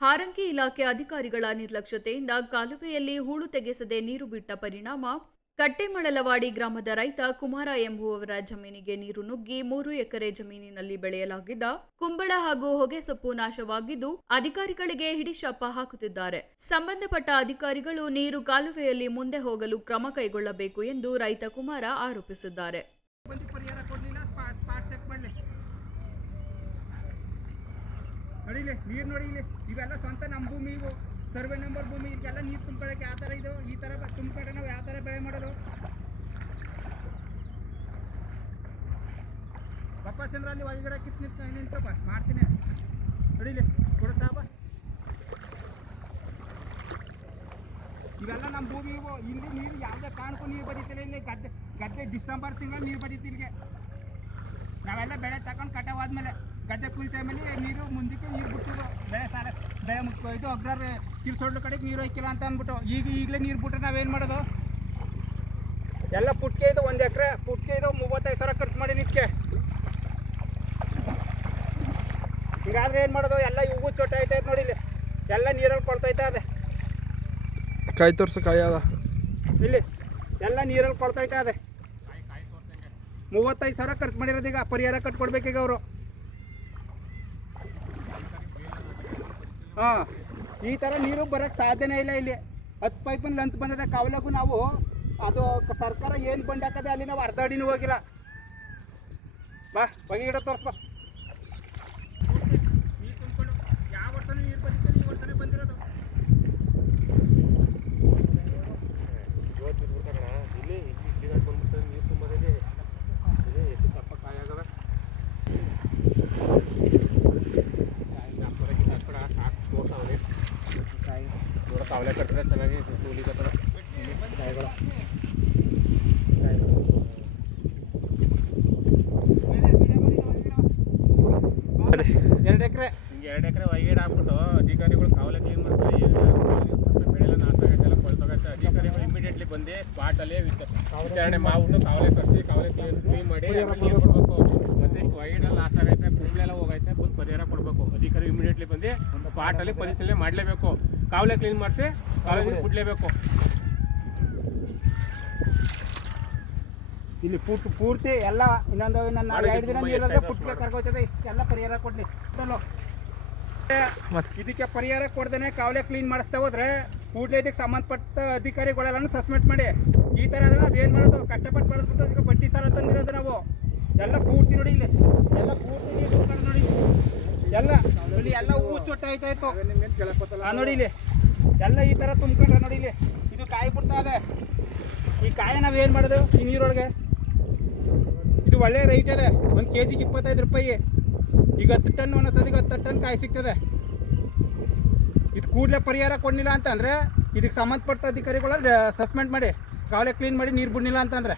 ಹಾರಂಗಿ ಇಲಾಖೆ ಅಧಿಕಾರಿಗಳ ನಿರ್ಲಕ್ಷ್ಯತೆಯಿಂದ ಕಾಲುವೆಯಲ್ಲಿ ಹೂಳು ತೆಗೆಸದೆ ನೀರು ಬಿಟ್ಟ ಪರಿಣಾಮ, ಕಟ್ಟೆಮಳಲವಾಡಿ ಗ್ರಾಮದ ರೈತ ಕುಮಾರ ಎಂಬುವವರ ಜಮೀನಿಗೆ ನೀರು ನುಗ್ಗಿ ಮೂರು ಎಕರೆ ಜಮೀನಿನಲ್ಲಿ ಬೆಳೆಯಲಾಗಿದ್ದ ಕುಂಬಳ ಹಾಗೂ ಹೊಗೆಸೊಪ್ಪು ನಾಶವಾಗಿದ್ದು, ಅಧಿಕಾರಿಗಳಿಗೆ ಹಿಡಿಶಾಪ ಹಾಕುತ್ತಿದ್ದಾರೆ. ಸಂಬಂಧಪಟ್ಟ ಅಧಿಕಾರಿಗಳು ನೀರು ಕಾಲುವೆಯಲ್ಲಿ ಮುಂದೆ ಹೋಗಲು ಕ್ರಮ ಕೈಗೊಳ್ಳಬೇಕು ಎಂದು ರೈತ ಕುಮಾರ ಆರೋಪಿಸಿದ್ದಾರೆ ಬಂದು ಪರಿಹಾರ ಕೊಡಲಿಲ್ಲ ಸ್ಪಾಟ್ ಚೆಕ್ ಮಾಡಲಿ ನೋಡಿಲಿ ನೀರು ನೋಡಿ ಇಲ್ಲಿ. ಇವೆಲ್ಲ ಸ್ವಂತ ನಮ್ಮ ಭೂಮಿ ಇವು. ಸರ್ವೆ ನಂಬರ್ ಭೂಮಿ, ಇದಕ್ಕೆಲ್ಲ ನೀರು ತುಂಬಕ್ಕೆ ಯಾವ ಥರ ಇದು? ಈ ಥರ ತುಂಬಿಕೊಂಡ್ರೆ ನಾವು ಯಾವ ಥರ ಬೆಳೆ ಮಾಡೋದು? ಪಪ್ಪ ಚಂದ್ರ, ಅಲ್ಲಿ ಒಳಗಡೆ ಕಿತ್ ನಿಂತ ನಿಂತಪ್ಪ ಮಾಡ್ತೀನಿ. ನೋಡಿಲಿ ಕೊಡುತ್ತಾ ಬಾ. ಇವೆಲ್ಲ ನಮ್ಮ ಭೂಮಿ ಇವು. ಇಲ್ಲಿ ನೀರು ಯಾವುದೇ ಕಾರಣಕ್ಕೂ ನೀರು ಬರೀತಿಲ್ಲ. ಇಲ್ಲಿ ಗದ್ದೆ ಗದ್ದೆ ಡಿಸೆಂಬರ್ ತಿಂಗಳು ನೀರು ಬರೀತಿ ಇಲ್ಲಿಗೆ ನಾವೆಲ್ಲ ಬೆಳೆ ತಗೊಂಡು ಕಟಾವಾದ್ಮೇಲೆ ಗದ್ದೆ ಕುಯ್ದ ಟೈಮಲ್ಲಿ ನೀರು ಮುಂದಕ್ಕೆ ನೀರು ಬಿಟ್ಟಿದ್ರು. ಬೆಳೆ ಸಾರ ಬೆಳೆ ಮುಟ್ಕೊ ಇದು ಅಗ್ರಾರ ಕಿರ್ಸೊಡ್ಲು ಕಡೆಗೆ ನೀರು ಹೋಯ್ಕಿಲ್ಲ ಅಂತ ಅಂದ್ಬಿಟ್ಟು. ಈಗ ಈಗಲೇ ನೀರು ಬಿಟ್ಟರೆ ನಾವೇನು ಮಾಡೋದು? ಎಲ್ಲ ಪುಟ್ಕೆ ಇದು ಒಂದು ಎಕರೆ ಪುಟ್ಕೆ ಇದು ಮೂವತ್ತೈದು ಸಾವಿರ ಖರ್ಚು ಮಾಡಿ ನಿತ್ಕೆ. ಹಿಂಗಾದ್ರೆ ಏನು ಮಾಡೋದು? ಎಲ್ಲ ಇವು ಚೊಟ್ಟ ಐತೈತೆ ನೋಡಿ ಇಲ್ಲಿ. ಎಲ್ಲ ನೀರಲ್ಲಿ ಕೊಡ್ತೈತೆ ಅದೇ. ಕಾಯಿ ತೋರ್ಸು ಕಾಯಿ ಅದ ಇಲ್ಲಿ. ಎಲ್ಲ ನೀರಲ್ಲಿ ಕೊಡ್ತೈತೆ ಅದೇ. ಮೂವತ್ತೈದು ಸಾವಿರ ಖರ್ಚು ಮಾಡಿರೋದು ಈಗ. ಪರಿಹಾರ ಕಟ್ಕೊಡ್ಬೇಕೀಗ ಅವರು. ಹಾಂ. ಈ ಥರ ನೀರು ಬರೋಕ್ಕೆ ಸಾಧ್ಯನೇ ಇಲ್ಲ ಇಲ್ಲಿ. ಹತ್ತು ಪೈಪಿನ ಲಂತ್ ಬಂದಿದೆ. ಕಾವಲಾಗೂ ನಾವು ಅದು ಸರ್ಕಾರ ಏನು ಬಂಡ್ ಅಲ್ಲಿ ನಾವು ಅರ್ಧ ಅಡಿನೂ ಹೋಗಿಲ್ಲ. ಬಾ ಬಗೆ ಗಿಡ ತೋರಿಸ್ಬಾ. ಯಾವ ವರ್ಷನೂ ನೀರು ಬಂದಿತ್ತು ಈ ವರ್ಷನೇ ಬಂದಿರೋದು? ನೀರು ತುಂಬೋದಲ್ಲಿ ಎಷ್ಟು ತಪ್ಪ ಕಾಯಿ ಕಾವಲೆ ಕಟ್ಟಿದ್ರೆ ಚೆನ್ನಾಗಿ ಕೂಲಿ ಗಾಯಗಳು. ಎರಡು ಎಕರೆ. ಹಿಂಗೆ ಎರಡು ಎಕರೆ ವೈಗೇಡ್ ಹಾಕ್ಬಿಟ್ಟು ಅಧಿಕಾರಿಗಳು ಕಾವಲೆ ಕ್ಲೀನ್ ಮಾಡ್ತಾರೆ. ಬೆಳೆಲ್ಲ ನಾಶ ಎಲ್ಲ ಕೊಳ್ತೋಗೈತೆ ಅಧಿಕಾರಿಗಳು ಇಮಿಡಿಯೇಟ್ಲಿ ಬಂದು ಸ್ಪಾಟಲ್ಲಿ ವಿಚಾರಣೆ ಮಾಡ್ಬಿಟ್ಟು ಕಾವಲೆ ಕಟ್ಸಿ ಕಾವಲೆ ಕ್ಲೀನ್ ಕ್ಲೀನ್ ಮಾಡಿ ಆಮೇಲೆ ನೀರು ಕೊಡಬೇಕು ಮತ್ತೆ ಇಷ್ಟು ವೈಗೇಡಲ್ಲಿ ನಾಶ ಆಗೈತೆ ಕುಂಬ್ಳೆಲ್ಲ ಹೋಗೈತೆ ಬಂದು ಪರಿಹಾರ ಕೊಡಬೇಕು ಅಧಿಕಾರಿ ಇಮಿಡಿಯೇಟ್ಲಿ ಬಂದು ಸ್ಪಾಟಲ್ಲಿ ಪರಿಶೀಲನೆ ಮಾಡಲೇಬೇಕು. ಕಾವಲೆ ಕ್ಲೀನ್ ಮಾಡಿಸಿ ಕಾವಲೆ ಬಿಡಲೇಬೇಕು ಇಲ್ಲಿ ಪೂರ್ತಿ ಪೂರ್ತಿ ಎಲ್ಲ ಇನ್ನೊಂದು ಇನ್ನೊಂದು ಮಾಡಿದ್ದು ಎರಡು ದಿನ ತುಂಬಾ ಪುಟ್ಟಿಗೆ ಕರ್ಕೋತದೆ. ಇಷ್ಟೆಲ್ಲ ಪರಿಹಾರ ಕೊಡಲಿ. ಇದಕ್ಕೆ ಪರಿಹಾರ ಕೊಡ್ದೇನೆ ಕಾವಲೆ ಕ್ಲೀನ್ ಮಾಡಿಸ್ತಾ ಹೋದ್ರೆ ಕೂಡಲೇ ಇದಕ್ಕೆ ಸಂಬಂಧಪಟ್ಟ ಅಧಿಕಾರಿಗಳೆಲ್ಲನೂ ಸಸ್ಪೆಂಡ್ ಮಾಡಿ. ಈ ಥರ ನಾವು ಅದೇನು ಮಾಡೋದು? ಕಷ್ಟಪಟ್ಟು ಬೆಳೆದ್ಬಿಟ್ಟು ಈಗ ಬಡ್ಡಿ ಸಾಲ ತಂದಿರೋದು ನಾವು. ಎಲ್ಲ ಪೂರ್ತಿ ನೋಡಿ ಇಲ್ಲಿ. ಎಲ್ಲ ಪೂರ್ತಿ ನೋಡಿ. ಎಲ್ಲ ಇಲ್ಲಿ ಎಲ್ಲ ಹೂ ಚೊಟ್ಟ ಆಯ್ತಾ. ಇತ್ತು ಆ, ನೋಡಿ ಇಲ್ಲಿ. ಎಲ್ಲ ಈ ಥರ ತುಂಬ್ಕೊಂಡ್ರೆ ನೋಡಿ ಇಲ್ಲಿ. ಇದು ಕಾಯಿ ಬಿಡ್ತಾ ಇದೆ. ಈ ಕಾಯಿ ನಾವು ಏನು ಮಾಡೋದು? ಈ ನೀರೊಳಗೆ. ಇದು ಒಳ್ಳೆ ರೈಟ್ ಇದೆ. ಒಂದು ಕೆ ಜಿಗೆ ಇಪ್ಪತ್ತೈದು ರೂಪಾಯಿ. ಈಗ ಹತ್ತು ಟನ್ ಒಂದೊಂದ್ಸಲಿಗೆ ಹತ್ತು ಟನ್ ಕಾಯಿ ಸಿಗ್ತದೆ. ಇದು ಕೂಡಲೇ ಪರಿಹಾರ ಕೊಡಲಿಲ್ಲ ಅಂತಂದರೆ ಇದಕ್ಕೆ ಸಂಬಂಧಪಟ್ಟ ಅಧಿಕಾರಿಗಳ ಸಸ್ಪೆಂಡ್ ಮಾಡಿ. ಕಾವಲೆ ಕ್ಲೀನ್ ಮಾಡಿ ನೀರು ಬಿಡಲಿಲ್ಲ ಅಂತಂದರೆ.